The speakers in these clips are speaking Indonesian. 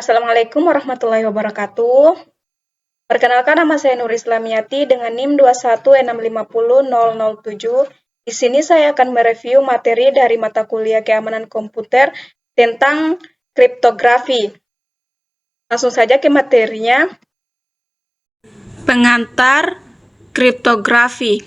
Assalamualaikum warahmatullahi wabarakatuh. Perkenalkan, nama saya Nur Islamiati dengan NIM 216500007. Di sini saya akan mereview materi dari mata kuliah keamanan komputer tentang kriptografi. Langsung saja ke materinya. Pengantar kriptografi.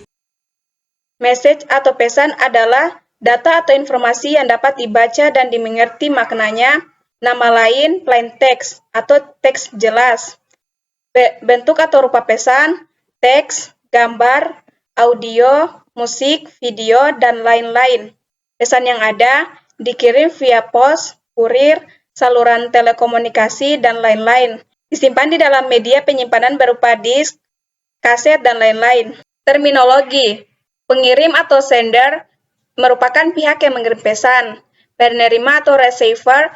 Message atau pesan adalah data atau informasi yang dapat dibaca dan dimengerti maknanya. Nama lain plain text atau teks jelas. Bentuk atau rupa pesan, teks, gambar, audio, musik, video, dan lain-lain. Pesan yang ada dikirim via pos, kurir, saluran telekomunikasi, dan lain-lain. Disimpan di dalam media penyimpanan berupa disk, kaset, dan lain-lain. Terminologi. Pengirim atau sender merupakan pihak yang mengirim pesan. Penerima atau receiver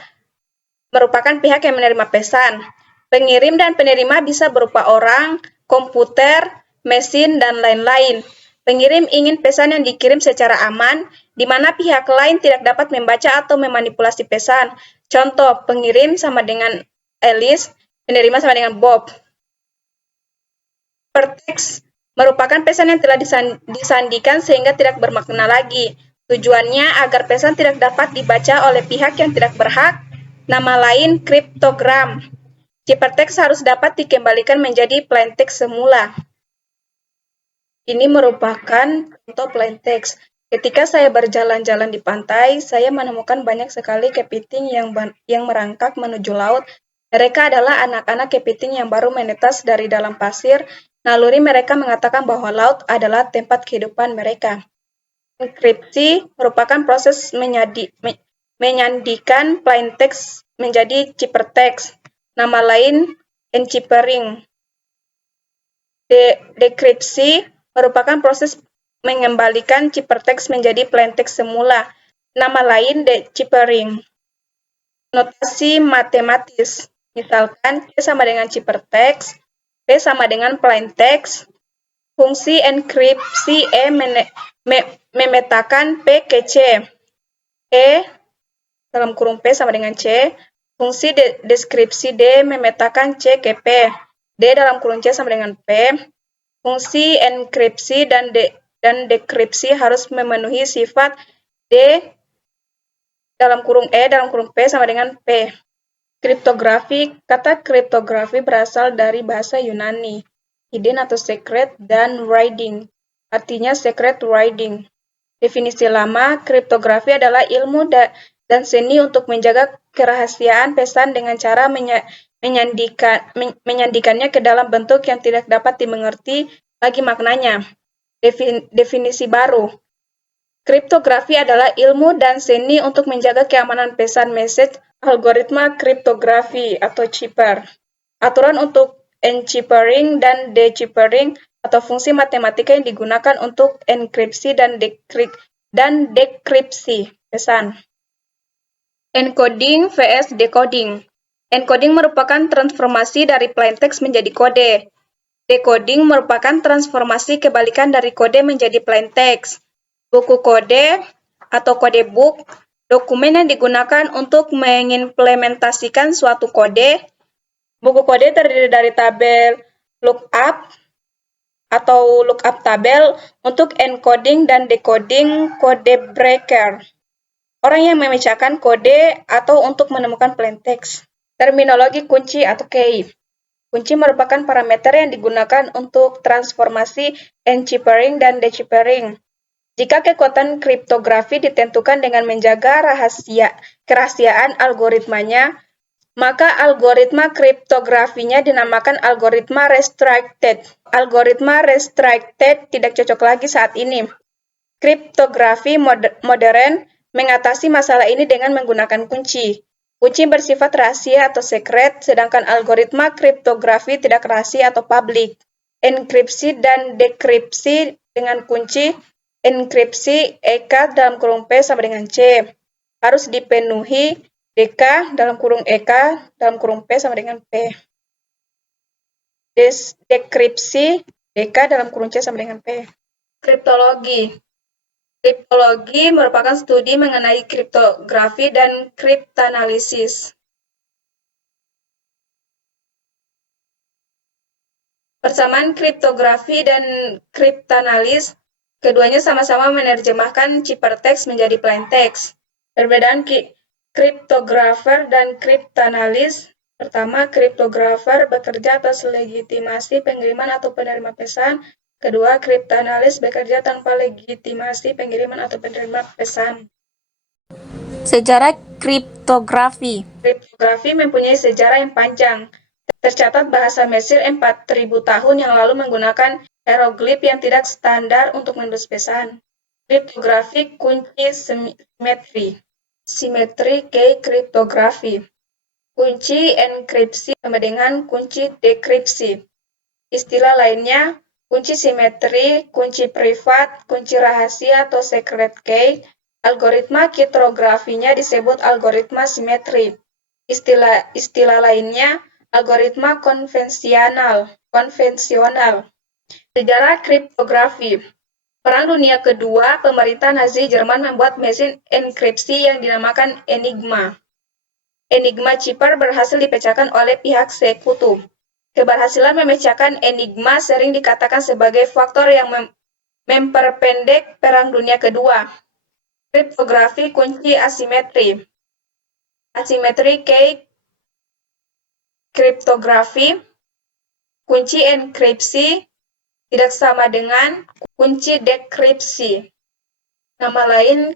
merupakan pihak yang menerima pesan. Pengirim dan penerima bisa berupa orang, komputer, mesin, dan lain-lain. Pengirim ingin pesan yang dikirim secara aman, di mana pihak lain tidak dapat membaca atau memanipulasi pesan. Contoh, pengirim sama dengan Alice, penerima sama dengan Bob. Hypertext merupakan pesan yang telah disandikan sehingga tidak bermakna lagi. Tujuannya agar pesan tidak dapat dibaca oleh pihak yang tidak berhak. Nama lain kriptogram. Hypertext harus dapat dikembalikan menjadi plain text semula. Ini merupakan contoh plain text. Ketika saya berjalan-jalan di pantai, saya menemukan banyak sekali kepiting yang merangkak menuju laut. Mereka adalah anak-anak kepiting yang baru menetas dari dalam pasir. Naluri mereka mengatakan bahwa laut adalah tempat kehidupan mereka. Enkripsi merupakan proses menyandikan plain text menjadi ciphertext. Nama lain enciphering. Dekripsi merupakan proses mengembalikan ciphertext menjadi plain text semula. Nama lain deciphering. Notasi matematis. Misalkan P sama dengan ciphertext, P sama dengan plain text. Fungsi enkripsi E memetakan P ke C. E dalam kurung P sama dengan C. Fungsi deskripsi D memetakan C ke P. D dalam kurung C sama dengan P. Fungsi enkripsi dan dekripsi harus memenuhi sifat D dalam kurung E dalam kurung P sama dengan P. Kriptografi. Kata kriptografi berasal dari bahasa Yunani, hidden atau secret, dan writing, artinya secret writing. Definisi lama, kriptografi adalah ilmu dan seni untuk menjaga kerahasiaan pesan dengan cara menyandikannya ke dalam bentuk yang tidak dapat dimengerti lagi maknanya. Definisi baru. Kriptografi adalah ilmu dan seni untuk menjaga keamanan pesan message. Algoritma kriptografi atau cipher. Aturan untuk enciphering dan deciphering atau fungsi matematika yang digunakan untuk enkripsi dan dekripsi pesan. Encoding vs decoding. Encoding merupakan transformasi dari plain text menjadi kode. Decoding merupakan transformasi kebalikan dari kode menjadi plain text. Buku kode atau kode book, dokumen yang digunakan untuk mengimplementasikan suatu kode. Buku kode terdiri dari tabel lookup atau lookup tabel untuk encoding dan decoding kode breaker. Orang yang memecahkan kode atau untuk menemukan plain text. Terminologi kunci atau key. Kunci merupakan parameter yang digunakan untuk transformasi enciphering dan deciphering. Jika kekuatan kriptografi ditentukan dengan menjaga kerahasiaan algoritmanya, maka algoritma kriptografinya dinamakan algoritma restricted. Algoritma restricted tidak cocok lagi saat ini. Kriptografi modern mengatasi masalah ini dengan menggunakan kunci. Kunci bersifat rahasia atau secret, sedangkan algoritma kriptografi tidak rahasia atau public. Enkripsi dan dekripsi dengan kunci. Enkripsi EK dalam kurung P sama dengan C. Harus dipenuhi DK dalam kurung EK dalam kurung P sama dengan P. Dekripsi DK dalam kurung C sama dengan P. Kriptologi. Kriptologi merupakan studi mengenai kriptografi dan kriptanalisis. Persamaan kriptografi dan kriptanalis, keduanya sama-sama menerjemahkan ciphertext menjadi plaintext. Perbedaan kriptografer dan kriptanalis: pertama, kriptografer bekerja atas legitimasi pengiriman atau penerima pesan. Kedua, kriptanalis bekerja tanpa legitimasi pengiriman atau penerima pesan. Sejarah kriptografi. Kriptografi mempunyai sejarah yang panjang. Tercatat bahasa Mesir 4.000 tahun yang lalu menggunakan hieroglif yang tidak standar untuk menulis pesan. Kriptografi kunci simetri. Simetri key kriptografi. Kunci enkripsi sama dengan kunci dekripsi. Istilah lainnya, kunci simetri, kunci privat, kunci rahasia atau secret key. Algoritma kriptografinya disebut algoritma simetri. Istilah lainnya, algoritma konvensional. Sejarah kriptografi. Perang Dunia Kedua, pemerintah Nazi Jerman membuat mesin enkripsi yang dinamakan Enigma. Enigma cipher berhasil dipecahkan oleh pihak sekutu. Keberhasilan memecahkan Enigma sering dikatakan sebagai faktor yang memperpendek Perang Dunia Kedua. Kriptografi kunci asimetri. Asimetri key kriptografi. Kunci enkripsi tidak sama dengan kunci dekripsi. Nama lain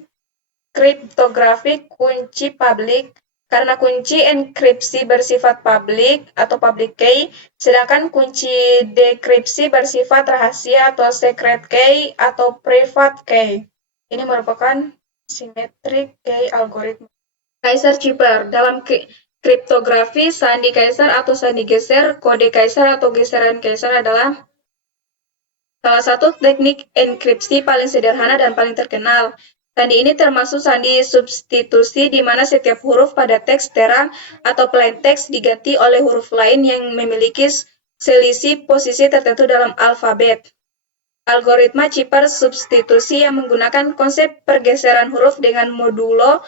kriptografi kunci publik, karena kunci enkripsi bersifat publik atau public key, sedangkan kunci dekripsi bersifat rahasia atau secret key atau private key. Ini merupakan symmetric key algoritma. Kaisar cipher. Dalam kriptografi, sandi kaisar atau sandi geser, kode kaisar atau geseran kaisar adalah salah satu teknik enkripsi paling sederhana dan paling terkenal. Sandi ini termasuk sandi substitusi di mana setiap huruf pada teks terang atau plaintext diganti oleh huruf lain yang memiliki selisih posisi tertentu dalam alfabet. Algoritma cipher substitusi yang menggunakan konsep pergeseran huruf dengan modulo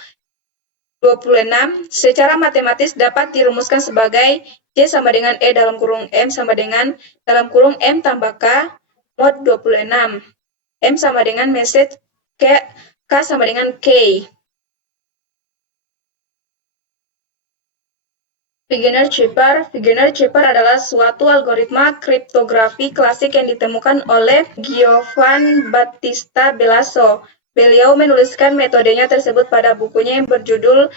26 secara matematis dapat dirumuskan sebagai J sama dengan E dalam kurung M sama dengan dalam kurung M tambah K mod 26. M sama dengan message K sama dengan K. Wigner cipher. Wigner cipher adalah suatu algoritma kriptografi klasik yang ditemukan oleh Giovan Battista Belaso. Beliau menuliskan metodenya tersebut pada bukunya yang berjudul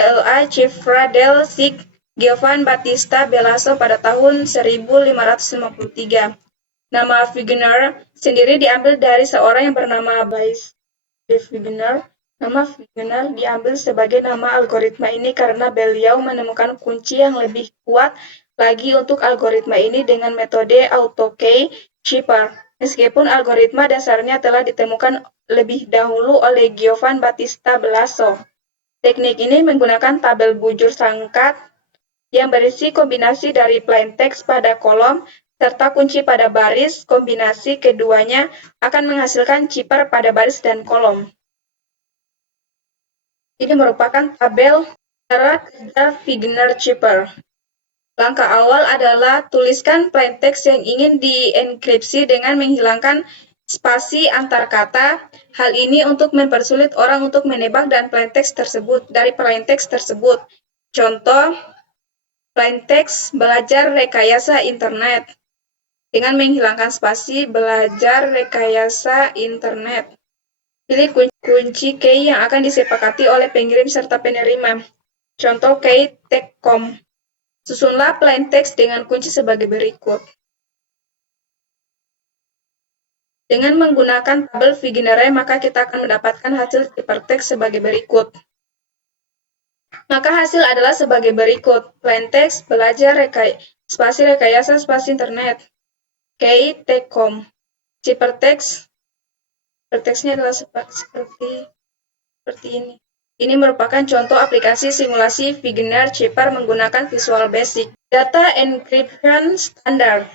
La Cifra del Sig Giovan Battista Belaso pada tahun 1553. Nama Wigner sendiri diambil dari seorang yang bernama Bayes Wigner. Nama Wigner diambil sebagai nama algoritma ini karena beliau menemukan kunci yang lebih kuat lagi untuk algoritma ini dengan metode auto-key cipher. Meskipun algoritma dasarnya telah ditemukan lebih dahulu oleh Giovan Battista Belaso. Teknik ini menggunakan tabel bujur sangkat yang berisi kombinasi dari plaintext pada kolom serta kunci pada baris. Kombinasi keduanya akan menghasilkan cipher pada baris dan kolom. Ini merupakan tabel cara kerja Wigner cipher. Langkah awal adalah tuliskan plaintext yang ingin dienkripsi dengan menghilangkan spasi antar kata. Hal ini untuk mempersulit orang untuk menebak dari plaintext tersebut. Contoh, plaintext belajar rekayasa internet. Dengan menghilangkan spasi, belajar rekayasa internet. Pilih kunci key yang akan disepakati oleh pengirim serta penerima. Contoh key tekcom. Susunlah plaintext dengan kunci sebagai berikut. Dengan menggunakan tabel Wigner, maka kita akan mendapatkan hasil ciphertext sebagai berikut. Maka hasil adalah sebagai berikut. Plaintext belajar spasi rekayasa spasi internet. Key tekcom. Ciphertextnya adalah seperti ini. Ini merupakan contoh aplikasi simulasi Wigner cipher menggunakan Visual Basic. Data Encryption Standard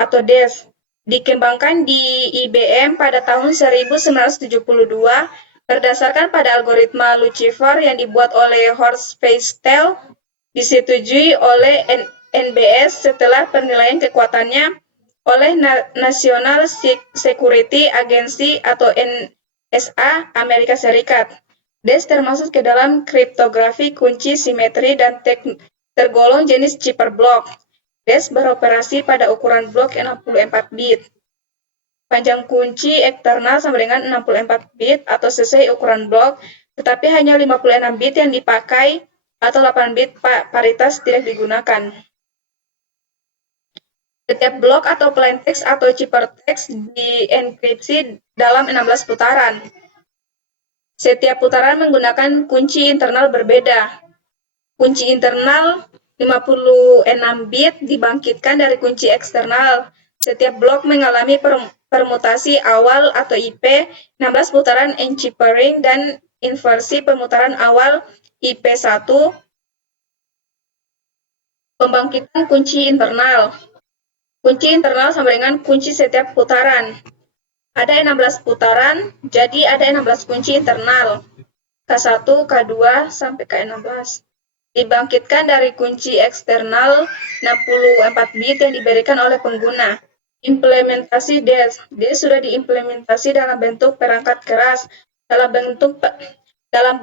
atau DES dikembangkan di IBM pada tahun 1972 berdasarkan pada algoritma Lucifer yang dibuat oleh Horst Feistel, disetujui oleh NBS setelah penilaian kekuatannya oleh National Security Agency atau NSA Amerika Serikat. DES termasuk ke dalam kriptografi kunci simetri dan tergolong jenis cipher block. DES beroperasi pada ukuran blok 64 bit. Panjang kunci eksternal sama dengan 64 bit atau sesuai ukuran blok, tetapi hanya 56 bit yang dipakai atau 8 bit paritas tidak digunakan. Setiap blok atau plaintext atau ciphertext dienkripsi dalam 16 putaran. Setiap putaran menggunakan kunci internal berbeda. Kunci internal 56 bit dibangkitkan dari kunci eksternal. Setiap blok mengalami permutasi awal atau IP, 16 putaran enchippering dan inversi pemutaran awal IP1. Pembangkitan kunci internal. Kunci internal sama dengan kunci setiap putaran. Ada 16 putaran, jadi ada 16 kunci internal. K1, K2, sampai K16. Dibangkitkan dari kunci eksternal 64 bit yang diberikan oleh pengguna. Implementasi DES. DES sudah diimplementasi dalam bentuk perangkat keras. Dalam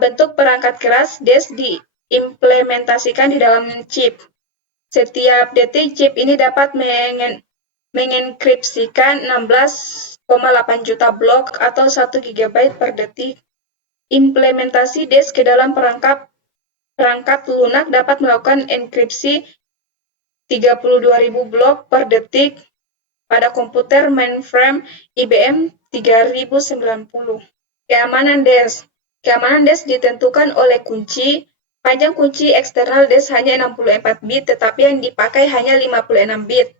bentuk perangkat keras, DES diimplementasikan di dalam chip. Setiap detik chip ini dapat mengenkripsikan 16,8 juta blok atau 1 GB per detik. Implementasi DES ke dalam perangkat lunak dapat melakukan enkripsi 32.000 blok per detik pada komputer mainframe IBM 3090. Keamanan DES. Keamanan DES ditentukan oleh kunci. Panjang kunci eksternal DES hanya 64 bit, tetapi yang dipakai hanya 56 bit.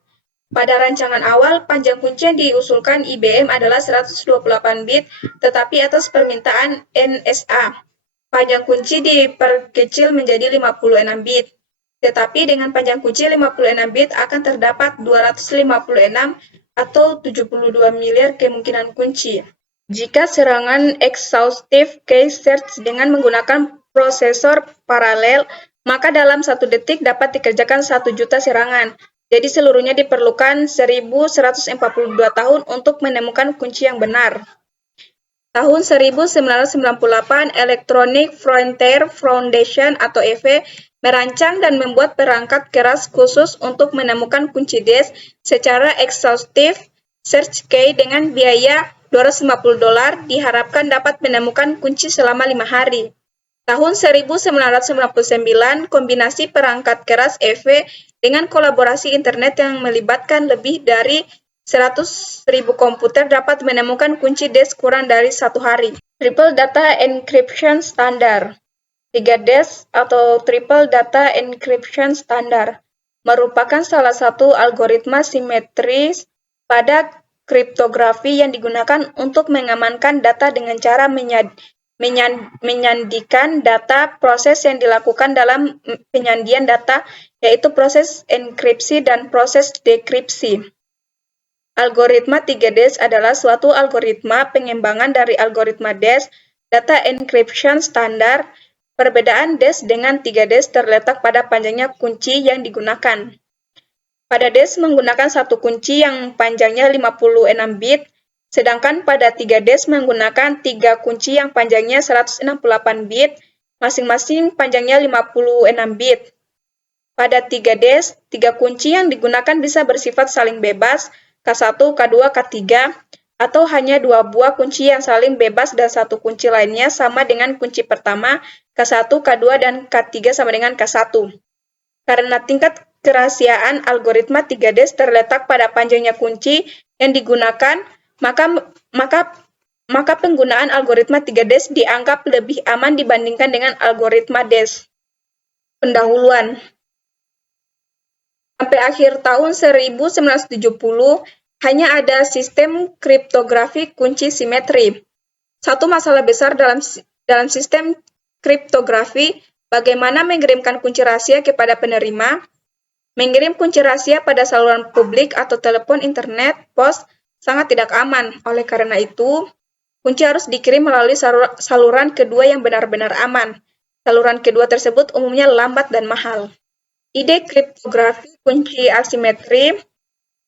Pada rancangan awal, panjang kunci yang diusulkan IBM adalah 128 bit, tetapi atas permintaan NSA, panjang kunci diperkecil menjadi 56 bit. Tetapi dengan panjang kunci 56 bit akan terdapat 256 atau 72 miliar kemungkinan kunci. Jika serangan exhaustive key search dengan menggunakan prosesor paralel, maka dalam 1 detik dapat dikerjakan 1 juta serangan. Jadi seluruhnya diperlukan 1142 tahun untuk menemukan kunci yang benar. Tahun 1998, Electronic Frontier Foundation atau EFE merancang dan membuat perangkat keras khusus untuk menemukan kunci DES secara exhaustive search key dengan biaya $250 diharapkan dapat menemukan kunci selama 5 hari. Tahun 1999, kombinasi perangkat keras EFE dengan kolaborasi internet yang melibatkan lebih dari 100.000 komputer dapat menemukan kunci DES kurang dari 1 hari. Triple Data Encryption Standard. 3 DES atau Triple Data Encryption Standard merupakan salah satu algoritma simetris pada kriptografi yang digunakan untuk mengamankan data dengan cara menyandikan data. Proses yang dilakukan dalam penyandian data yaitu proses enkripsi dan proses dekripsi. Algoritma 3 DES adalah suatu algoritma pengembangan dari algoritma DES, Data Encryption Standard. Perbedaan DES dengan 3 DES terletak pada panjangnya kunci yang digunakan. Pada DES menggunakan satu kunci yang panjangnya 56 bit, sedangkan pada 3 DES menggunakan 3 kunci yang panjangnya 168 bit, masing-masing panjangnya 56 bit. Pada 3 DES, 3 kunci yang digunakan bisa bersifat saling bebas, K1, K2, K3, atau hanya 2 buah kunci yang saling bebas dan satu kunci lainnya sama dengan kunci pertama, K1, K2, dan K3 sama dengan K1. Karena tingkat kerahasiaan algoritma 3 DES terletak pada panjangnya kunci yang digunakan, maka penggunaan algoritma 3 DES dianggap lebih aman dibandingkan dengan algoritma DES. Pendahuluan. Sampai akhir tahun 1970, hanya ada sistem kriptografi kunci simetri. Satu masalah besar dalam sistem kriptografi, bagaimana mengirimkan kunci rahasia kepada penerima. Mengirim kunci rahasia pada saluran publik atau telepon internet, pos, sangat tidak aman. Oleh karena itu, kunci harus dikirim melalui saluran kedua yang benar-benar aman. Saluran kedua tersebut umumnya lambat dan mahal. Ide kriptografi kunci asimetri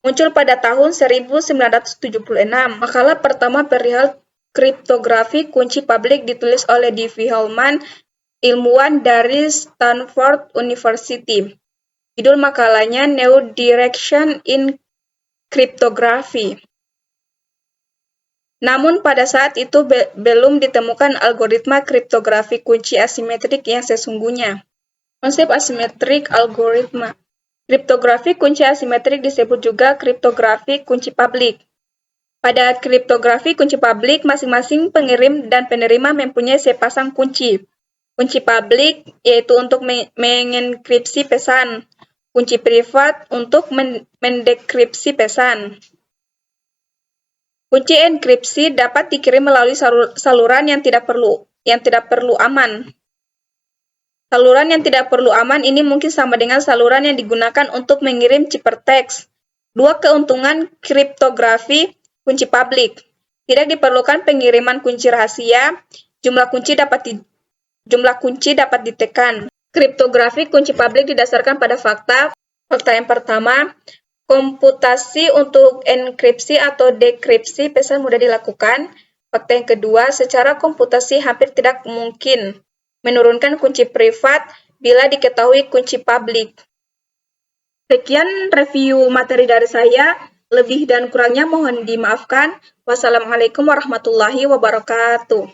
muncul pada tahun 1976. Makalah pertama perihal kriptografi kunci publik ditulis oleh D.V. Hellman, ilmuwan dari Stanford University. Judul makalahnya New Direction in Cryptography. Namun pada saat itu belum ditemukan algoritma kriptografi kunci asimetrik yang sesungguhnya. Konsep asimetrik algoritma. Kriptografi kunci asimetrik disebut juga kriptografi kunci publik. Pada kriptografi kunci publik, masing-masing pengirim dan penerima mempunyai sepasang kunci. Kunci publik yaitu untuk mengenkripsi pesan. Kunci privat untuk mendekripsi pesan. Kunci enkripsi dapat dikirim melalui saluran yang tidak perlu aman. Saluran yang tidak perlu aman ini mungkin sama dengan saluran yang digunakan untuk mengirim ciphertext. Dua keuntungan kriptografi kunci publik. Tidak diperlukan pengiriman kunci rahasia, jumlah kunci dapat ditekan. Kriptografi kunci publik didasarkan pada fakta. Fakta yang pertama, komputasi untuk enkripsi atau dekripsi pesan mudah dilakukan. Fakta yang kedua, secara komputasi hampir tidak mungkin menurunkan kunci privat bila diketahui kunci publik. Sekian review materi dari saya. Lebih dan kurangnya mohon dimaafkan. Wassalamualaikum warahmatullahi wabarakatuh.